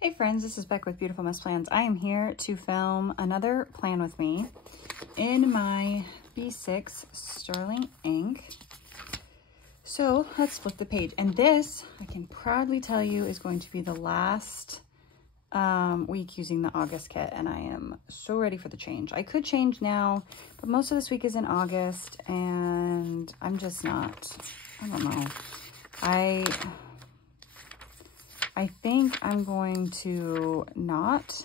Hey friends, this is Beck with Beautiful Mess Plans. I am here to film another plan with me in my B6 Sterling ink. So let's flip the page. And this, I can proudly tell you, is going to be the last week using the August kit, and I am so ready for the change. I could change now, but most of this week is in August, and I'm just not, I don't know. I think I'm going to not,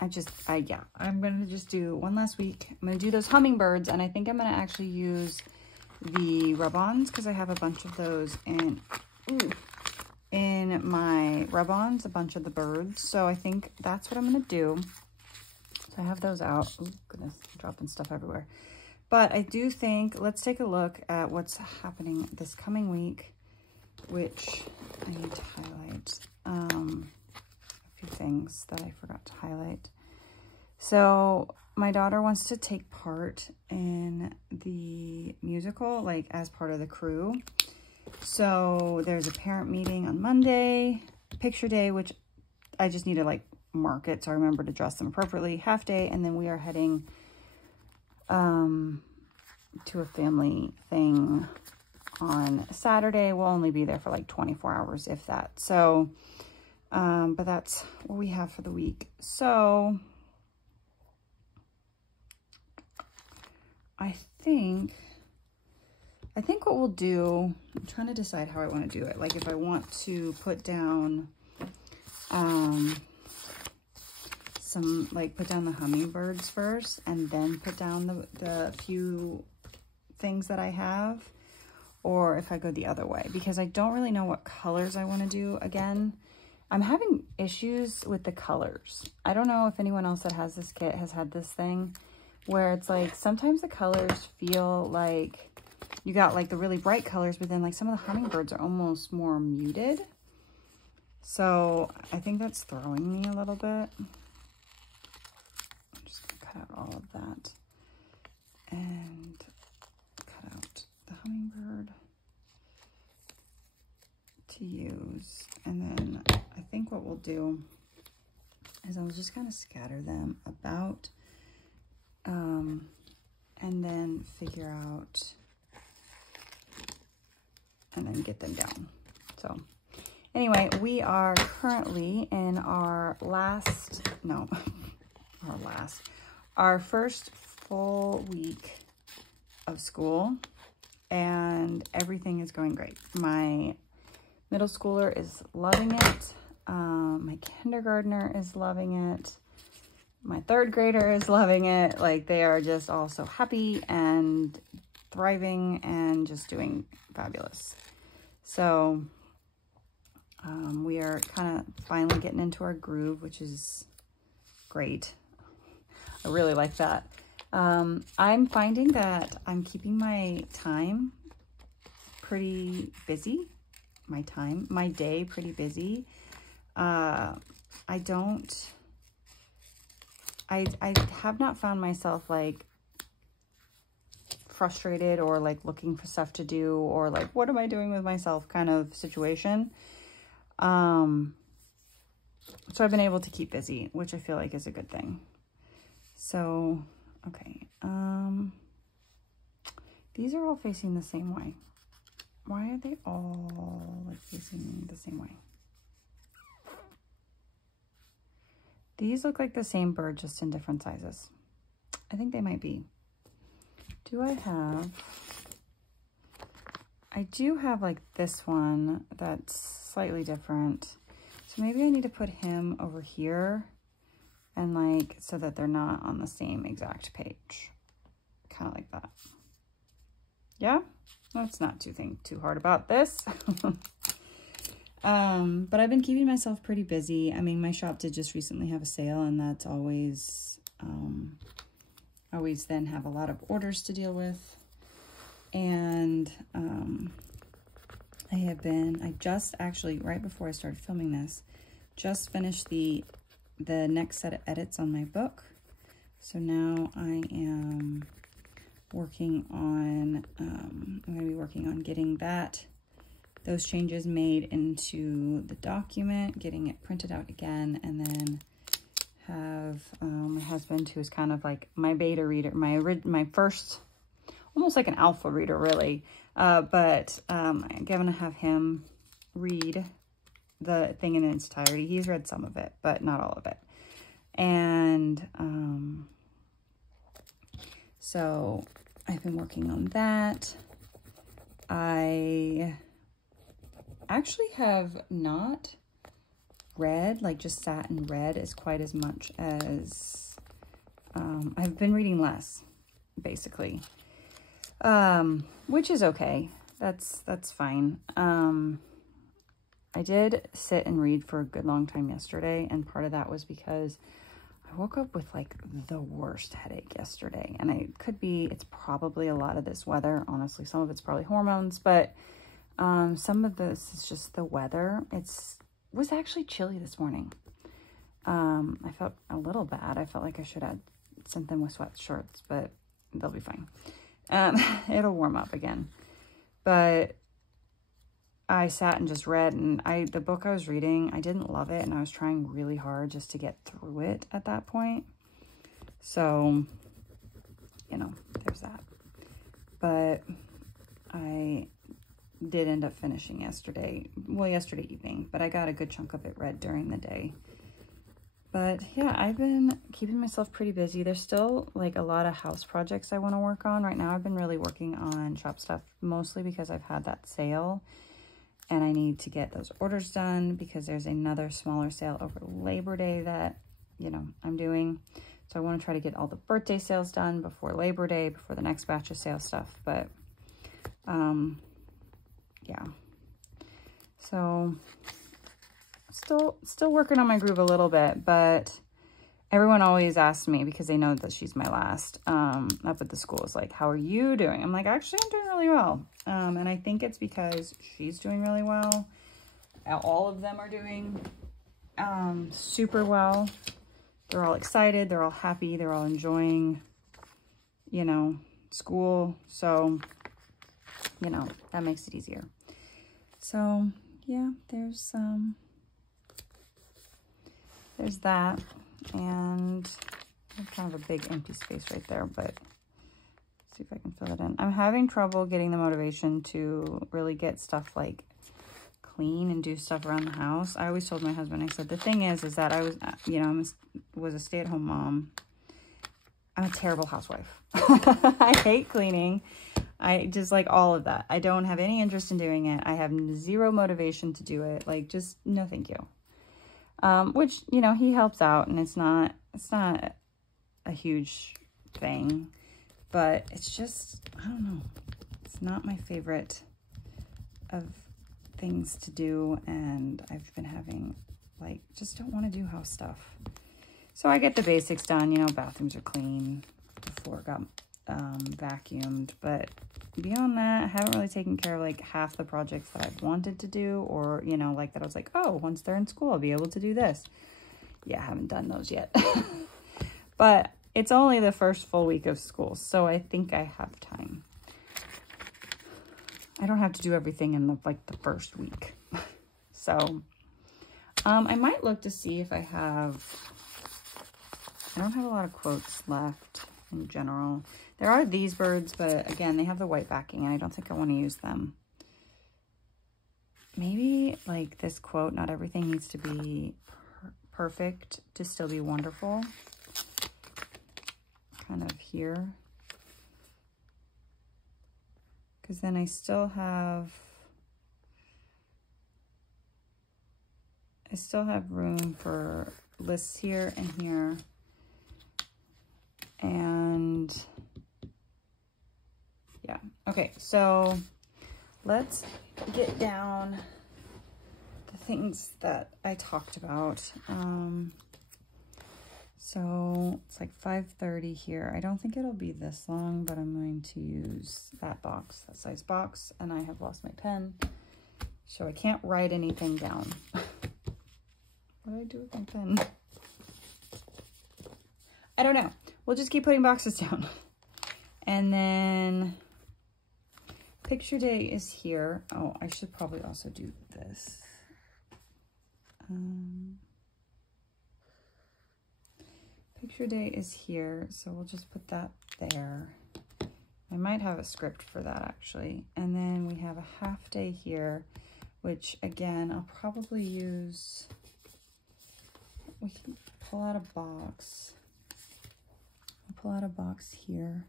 yeah, I'm going to just do one last week. I'm going to do those hummingbirds, and I think I'm going to actually use the rub-ons because I have a bunch of those in my rub-ons, a bunch of the birds. So I think that's what I'm going to do. So I have those out. Oh, goodness, I'm dropping stuff everywhere. But I do think, let's take a look at what's happening this coming week, which I need to highlight a few things that I forgot to highlight. So my daughter wants to take part in the musical, like as part of the crew. So there's a parent meeting on Monday, picture day, which I just need to like mark it so I remember to dress them appropriately, half day, and then we are heading to a family thing on Saturday. We'll only be there for like 24 hours, if that. So, but that's what we have for the week. So I think what we'll do, I'm trying to decide how I want to do it. Like if I want to put down, put down the hummingbirds first and then put down the few things that I have, or if I go the other way, because I don't really know what colors I want to do. Again, I'm having issues with the colors. I don't know if anyone else that has this kit has had this thing where it's like sometimes the colors feel like you got like the really bright colors, but then like some of the hummingbirds are almost more muted. So I think that's throwing me a little bit. I'm just gonna cut out all of that and cut out the hummingbird to use. And then I think what we'll do is I'll just kind of scatter them about and then figure out and then get them down. So anyway, we are currently in our first full week of school, and everything is going great. My middle schooler is loving it. My kindergartner is loving it. My third grader is loving it. Like, they are just all so happy and thriving and just doing fabulous. So we are kind of finally getting into our groove, which is great. I really like that. I'm finding that I'm keeping my time pretty busy. My day pretty busy. I have not found myself like frustrated or like looking for stuff to do or like, what am I doing with myself kind of situation. So I've been able to keep busy, which I feel like is a good thing. So, okay. These are all facing the same way. Why are they all like facing the same way? These look like the same bird, just in different sizes. I think they might be. I do have like this one that's slightly different. So maybe I need to put him over here and like, so that they're not on the same exact page. Kind of like that. Yeah? Let's not think too hard about this. But I've been keeping myself pretty busy. I mean, my shop did just recently have a sale, and that's always, always then have a lot of orders to deal with. And, I just actually, right before I started filming this, just finished the next set of edits on my book. So now I am working on, I'm going to be working on getting that those changes made into the document, getting it printed out again, and then have my husband, who's kind of like my beta reader, my first, almost like an alpha reader, really. But I'm gonna have him read the thing in its entirety. He's read some of it, but not all of it. And so I've been working on that. I actually have not read, like just sat and read as quite as much as I've been reading less, basically, which is okay. That's fine. I did sit and read for a good long time yesterday, and part of that was because I woke up with like the worst headache yesterday, and it's probably a lot of this weather. Honestly, some of it's probably hormones, but some of this is just the weather. Was actually chilly this morning. I felt a little bad. I felt like I should have sent them with sweatshirts, but they'll be fine. It'll warm up again. But I sat and just read, and the book I was reading, I didn't love it, and I was trying really hard just to get through it at that point. So, you know, there's that. But I did end up finishing yesterday evening, but I got a good chunk of it read during the day. But yeah, I've been keeping myself pretty busy. There's still like a lot of house projects I want to work on. Right now I've been really working on shop stuff, mostly because I've had that sale and I need to get those orders done because there's another smaller sale over Labor Day that, you know, I'm doing. So I want to try to get all the birthday sales done before Labor Day, before the next batch of sale stuff. But yeah, so still working on my groove a little bit, but everyone always asks me, because they know that she's my last up at the school, is like, how are you doing? I'm like, actually, I'm doing really well. And I think it's because she's doing really well. All of them are doing super well. They're all excited. They're all happy. They're all enjoying, you know, school. So, you know, that makes it easier. So, yeah, there's that. And I have kind of a big empty space right there, but let's see if I can fill it in. I'm having trouble getting the motivation to really get stuff like clean and do stuff around the house. I always told my husband, I said, the thing is that I was, you know, was a stay-at-home mom. I'm a terrible housewife. I hate cleaning. I just like all of that. I don't have any interest in doing it. I have zero motivation to do it. Like, just no, thank you. Which, you know, he helps out, and it's not a huge thing, but it's just, I don't know. It's not my favorite of things to do, and I've been having, like, just don't want to do house stuff. So I get the basics done, you know, bathrooms are clean, the floor got vacuumed, but beyond that, I haven't really taken care of like half the projects that I've wanted to do, or, you know, like that I was like, oh, once they're in school, I'll be able to do this. Yeah, I haven't done those yet. But it's only the first full week of school, so I think I have time. I don't have to do everything in the first week. So I might look to see if I don't have a lot of quotes left in general. There are these birds, but again, they have the white backing, and I don't think I want to use them. Maybe like this quote, not everything needs to be perfect to still be wonderful. Kind of here. Because then I still have room for lists here and here. And yeah, okay, so let's get down the things that I talked about. So it's like 5:30 here. I don't think it'll be this long, but I'm going to use that box, that size box, and I have lost my pen, so I can't write anything down. What do I do with my pen? I don't know. We'll just keep putting boxes down. And then picture day is here. Oh, I should probably also do this. Picture day is here, so we'll just put that there. I might have a script for that actually. And then we have a half day here, which again, I'll probably use, we can pull out a box. I'll pull out a box here.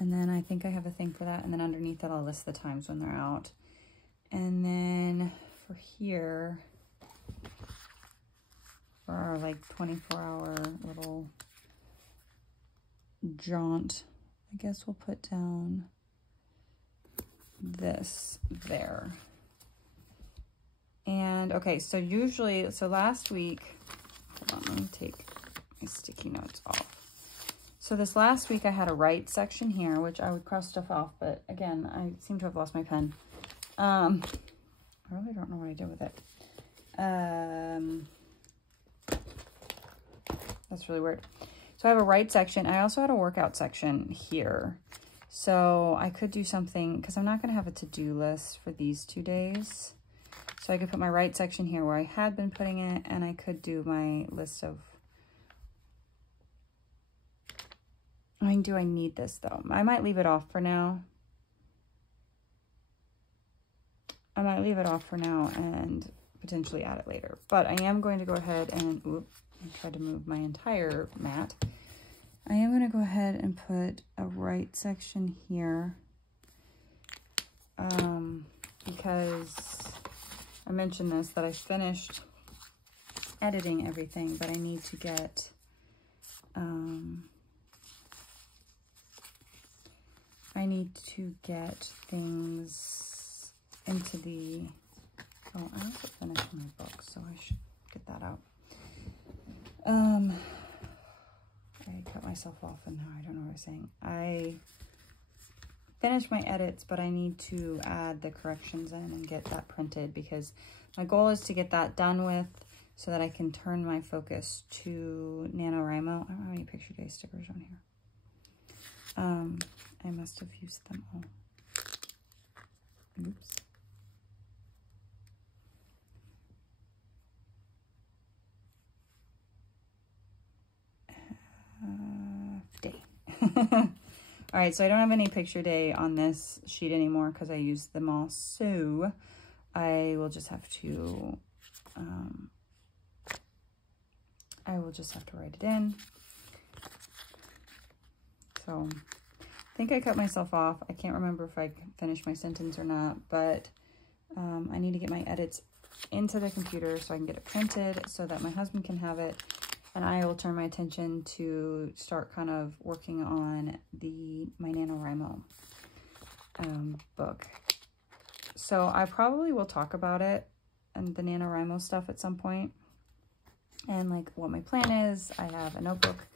And then I think I have a thing for that. And then underneath that, I'll list the times when they're out. And then for here, for our like 24-hour little jaunt, I guess we'll put down this there. And okay, so usually, so last week, hold on, let me take my sticky notes off. So this last week I had a write section here, which I would cross stuff off, but again, I seem to have lost my pen. I really don't know what I did with it. That's really weird. So I have a write section. I also had a workout section here. So I could do something, because I'm not going to have a to-do list for these 2 days. So I could put my write section here where I had been putting it, and I could do my list of, I mean, do I need this though? I might leave it off for now. I might leave it off for now and potentially add it later. But I am going to go ahead and, oop, I tried to move my entire mat. I am going to go ahead and put a write section here. Because I mentioned this, that I finished editing everything, but I need to get, things into the, oh, I also finished my book, so I should get that out. I cut myself off and now I don't know what I was saying. I finished my edits, but I need to add the corrections in and get that printed, because my goal is to get that done with so that I can turn my focus to NaNoWriMo. I don't have any picture day stickers on here. I must have used them all. Oops. Day. All right, so I don't have any picture day on this sheet anymore because I used them all. So I will just have to, write it in. So I think I cut myself off. I can't remember if I finished my sentence or not, but I need to get my edits into the computer so I can get it printed so that my husband can have it. And I will turn my attention to start kind of working on my NaNoWriMo book. So I probably will talk about it and the NaNoWriMo stuff at some point. And like what my plan is. I have a notebook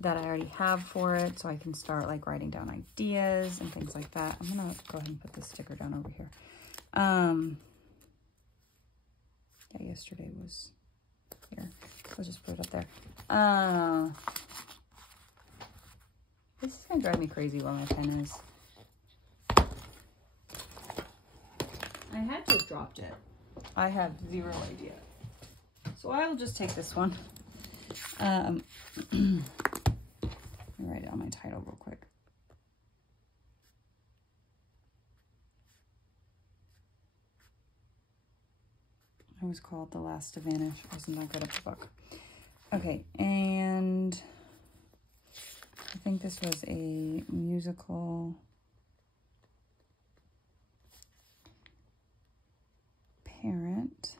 that I already have for it, so I can start like writing down ideas and things like that. I'm gonna go ahead and put this sticker down over here. Yeah, yesterday was here. I'll just put it up there. This is gonna drive me crazy where my pen is. I had to have dropped it. I have zero idea. So I will just take this one. Let me write down my title real quick. I was called The Last to Vanish. I wasn't that good at the book. Okay, and I think this was a musical parent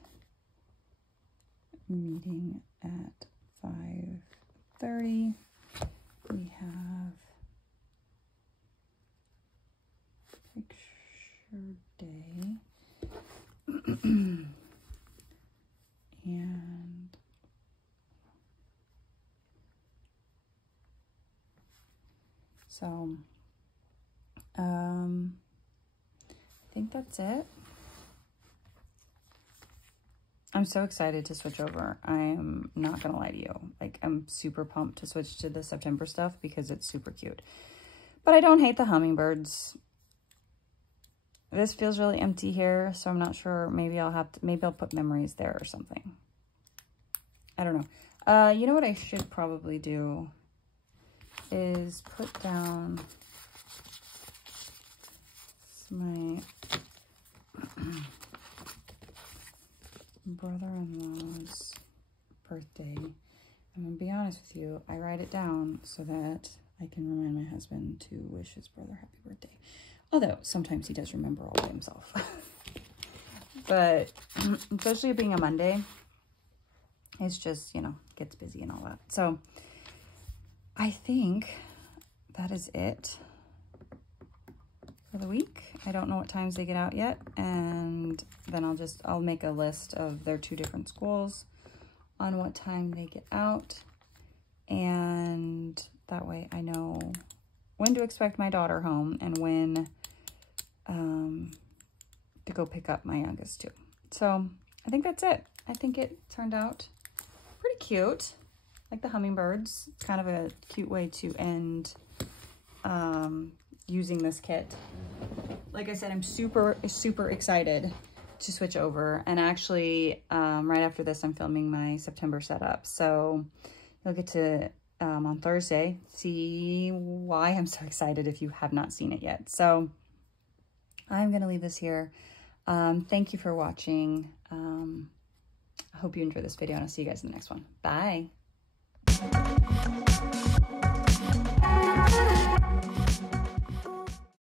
meeting at 5:30. We have picture day. And so, I think that's it. I'm so excited to switch over. I am not gonna lie to you. Like, I'm super pumped to switch to the September stuff because it's super cute. But I don't hate the hummingbirds. this feels really empty here, so I'm not sure. Maybe I'll put memories there or something. I don't know. You know what I should probably do is put down my brother-in-law's birthday. I'm gonna be honest with you, I write it down so that I can remind my husband to wish his brother happy birthday. Although sometimes he does remember all by himself. But especially being a Monday, it's just, you know, gets busy and all that. So I think that is it for the week. I don't know what times they get out yet. And then I'll make a list of their 2 different schools on what time they get out. And that way I know when to expect my daughter home and when to go pick up my youngest too. So I think that's it. I think it turned out pretty cute. Like the hummingbirds. It's kind of a cute way to end using this kit. Like I said, I'm super excited to switch over. And actually, right after this, I'm filming my September setup. So you'll get to, on Thursday, see why I'm so excited if you have not seen it yet. So I'm going to leave this here. Thank you for watching. I hope you enjoyed this video, and I'll see you guys in the next one. Bye.